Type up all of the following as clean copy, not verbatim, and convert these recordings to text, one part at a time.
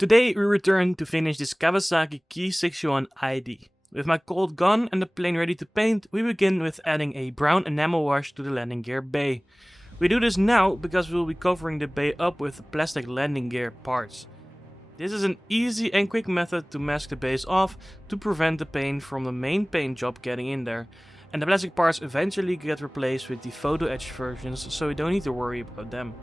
Today we return to finish this Kawasaki Ki-61-Id. With my cold gun and the plane ready to paint, we begin with adding a brown enamel wash to the landing gear bay. We do this now because we will be covering the bay up with plastic landing gear parts. This is an easy and quick method to mask the base off to prevent the paint from the main paint job getting in there. And the plastic parts eventually get replaced with the photo etched versions, so we don't need to worry about them.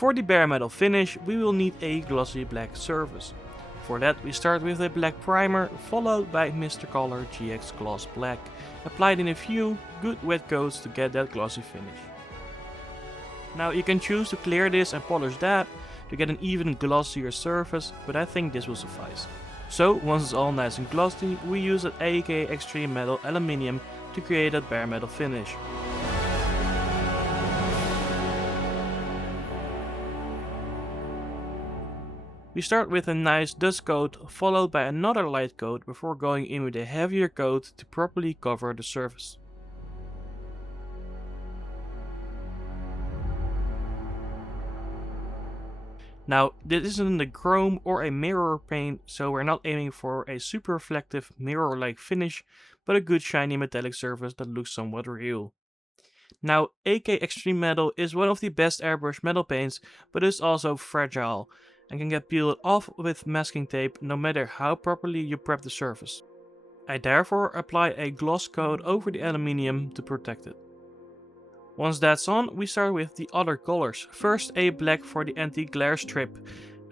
For the bare metal finish, we will need a glossy black surface. For that we start with a black primer, followed by Mr.color GX Gloss Black, applied in a few good wet coats to get that glossy finish. Now you can choose to clear this and polish that to get an even glossier surface, but I think this will suffice. So once it's all nice and glossy, we use an AK Extreme Metal Aluminium to create that bare metal finish. We start with a nice dust coat, followed by another light coat before going in with a heavier coat to properly cover the surface. Now, this isn't a chrome or a mirror paint, so we're not aiming for a super reflective mirror-like finish, but a good shiny metallic surface that looks somewhat real. Now, AK Extreme Metal is one of the best airbrush metal paints, but is also fragile and can get peeled off with masking tape no matter how properly you prep the surface. I therefore apply a gloss coat over the aluminium to protect it. Once that's on, we start with the other colors. First a black for the anti-glare strip.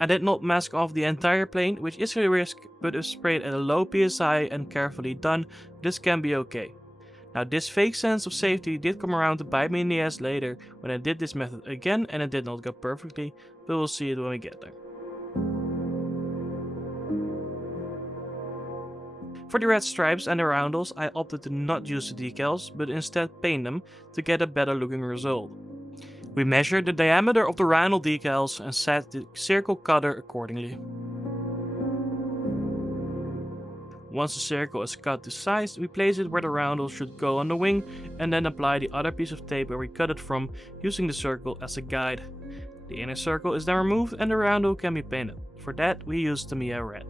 I did not mask off the entire plane, which is a risk, but if sprayed at a low PSI and carefully done, this can be okay. Now this fake sense of safety did come around to bite me in the ass later when I did this method again and it did not go perfectly, but we'll see it when we get there. For the red stripes and the roundels, I opted to not use the decals, but instead paint them to get a better looking result. We measured the diameter of the roundel decals and set the circle cutter accordingly. Once the circle is cut to size, we place it where the roundel should go on the wing and then apply the other piece of tape where we cut it from, using the circle as a guide. The inner circle is then removed and the roundel can be painted. For that we use Tamiya red.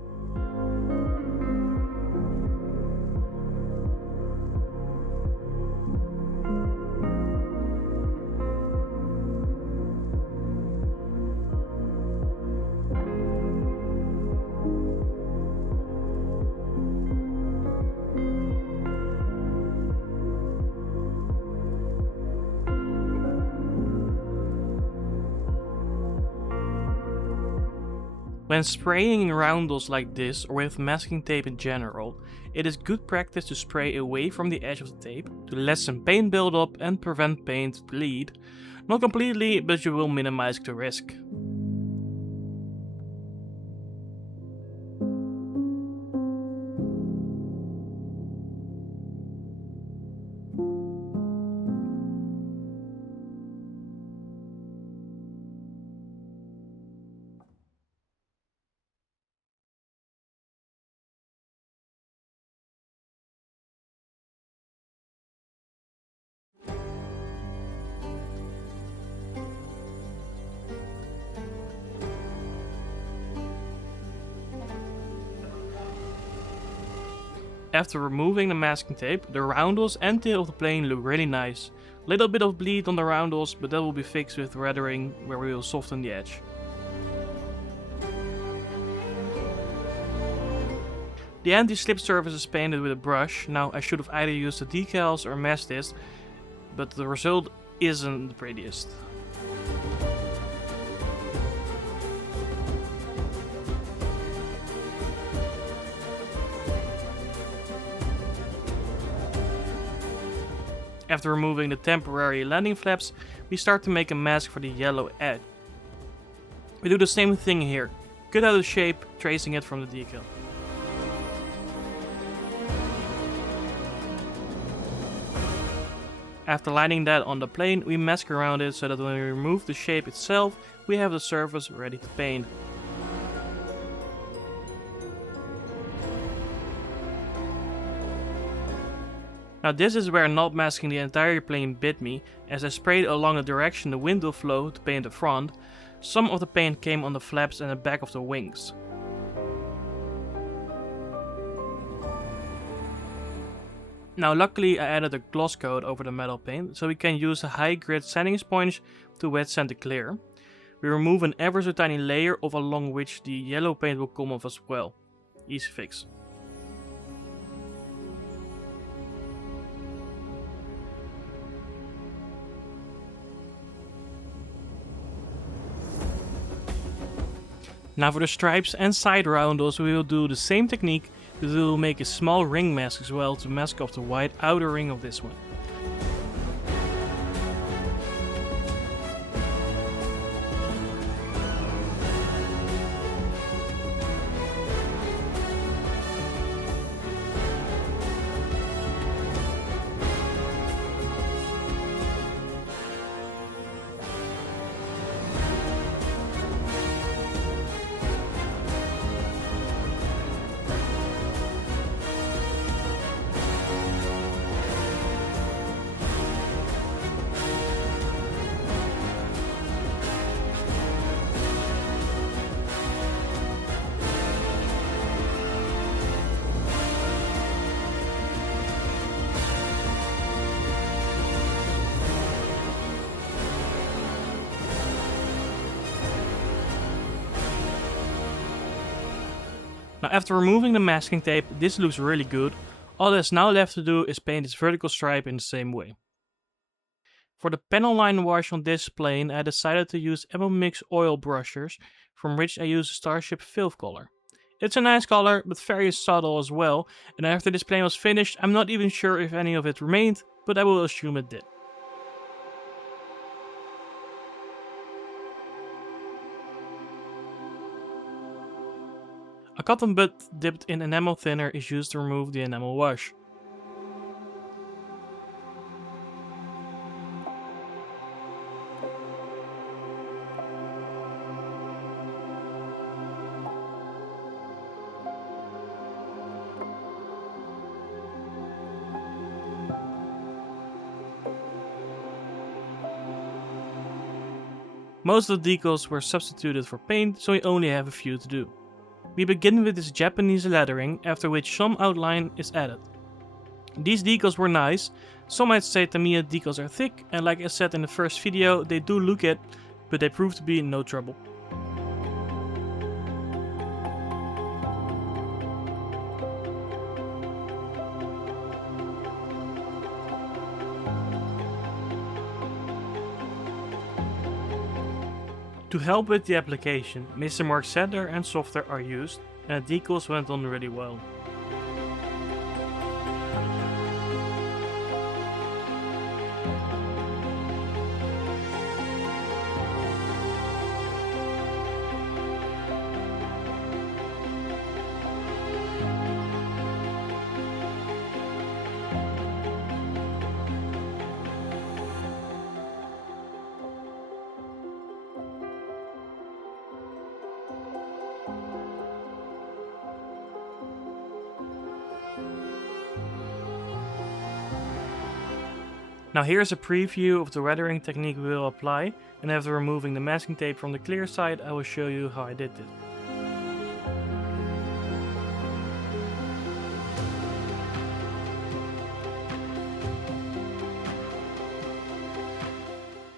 When spraying roundels like this or with masking tape in general, it is good practice to spray away from the edge of the tape to lessen paint buildup and prevent paint bleed. Not completely, but you will minimize the risk. After removing the masking tape, the roundels and tail of the plane look really nice. Little bit of bleed on the roundels, but that will be fixed with weathering, where we will soften the edge. The anti-slip surface is painted with a brush. Now I should have either used the decals or masked this, but the result isn't the prettiest. After removing the temporary landing flaps, we start to make a mask for the yellow edge. We do the same thing here. cut out the shape, tracing it from the decal. After lining that on the plane, we mask around it so that when we remove the shape itself, we have the surface ready to paint. Now this is where not masking the entire plane bit me, as I sprayed along the direction the wind will flow to paint the front. Some of the paint came on the flaps and the back of the wings. Now luckily I added a gloss coat over the metal paint, so we can use a high grit sanding sponge to wet sand the clear. We remove an ever so tiny layer of along which the yellow paint will come off as well. Easy fix. Now for the stripes and side roundels we will do the same technique, but we will make a small ring mask as well to mask off the white outer ring of this one. Now after removing the masking tape, this looks really good. All that's now left to do is paint this vertical stripe in the same way. For the panel line wash on this plane, I decided to use Emerald Mix oil brushers, from which I use Starship Filth color. It's a nice color, but very subtle as well, and after this plane was finished, I'm not even sure if any of it remained, but I will assume it did. A cotton bud dipped in enamel thinner is used to remove the enamel wash. Most of the decals were substituted for paint, so we only have a few to do. We begin with this Japanese lettering, after which some outline is added. These decals were nice. Some might say Tamiya decals are thick, and like I said in the first video, they do look it, but they prove to be no trouble. To help with the application, Mr. Mark Sadler and Softer are used, and the decals went on really well. Now here's a preview of the weathering technique we will apply, and after removing the masking tape from the clear side, I will show you how I did it.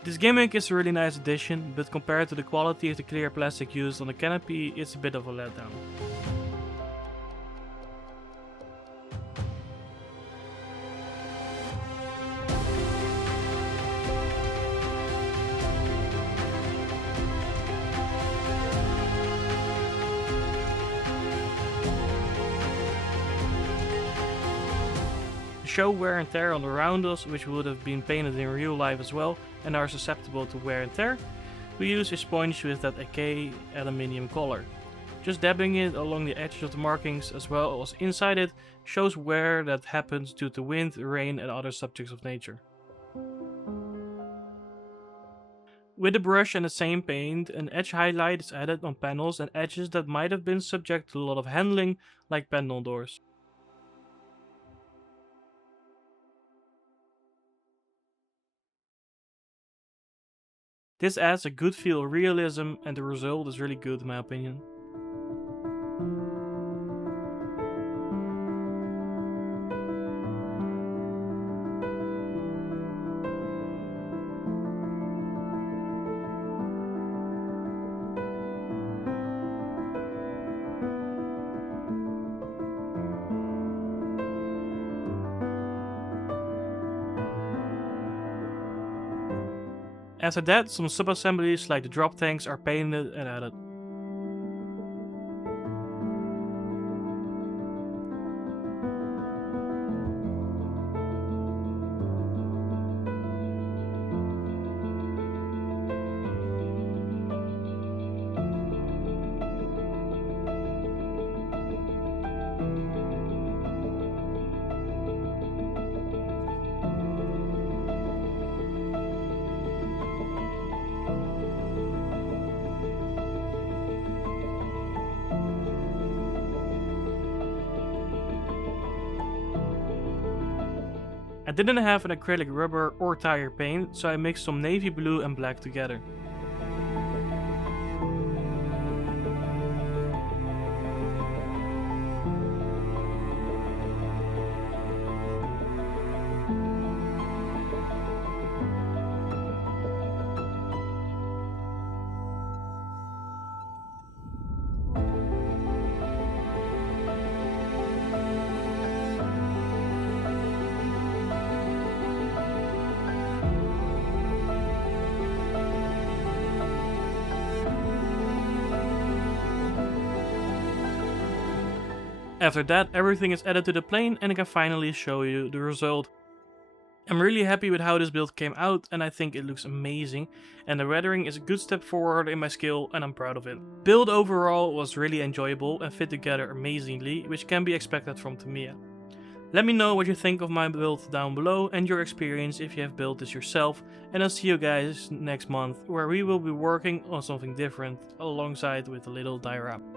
This gimmick is a really nice addition, but compared to the quality of the clear plastic used on the canopy, it's a bit of a letdown. Show wear and tear on the roundels, which would have been painted in real life as well and are susceptible to wear and tear, we use a sponge with that AK aluminium color. Just dabbing it along the edges of the markings as well as inside it shows where that happens due to wind, rain and other subjects of nature. With the brush and the same paint, an edge highlight is added on panels and edges that might have been subject to a lot of handling, like panel doors. This adds a good feel of realism and the result is really good in my opinion. After that, some sub-assemblies like the drop tanks are painted and added. I didn't have an acrylic rubber or tire paint, so I mixed some navy blue and black together. After that, everything is added to the plane and I can finally show you the result. I'm really happy with how this build came out and I think it looks amazing, and the weathering is a good step forward in my skill and I'm proud of it. Build overall was really enjoyable and fit together amazingly, which can be expected from Tamiya. Let me know what you think of my build down below and your experience if you have built this yourself, and I'll see you guys next month where we will be working on something different alongside with a little diorama.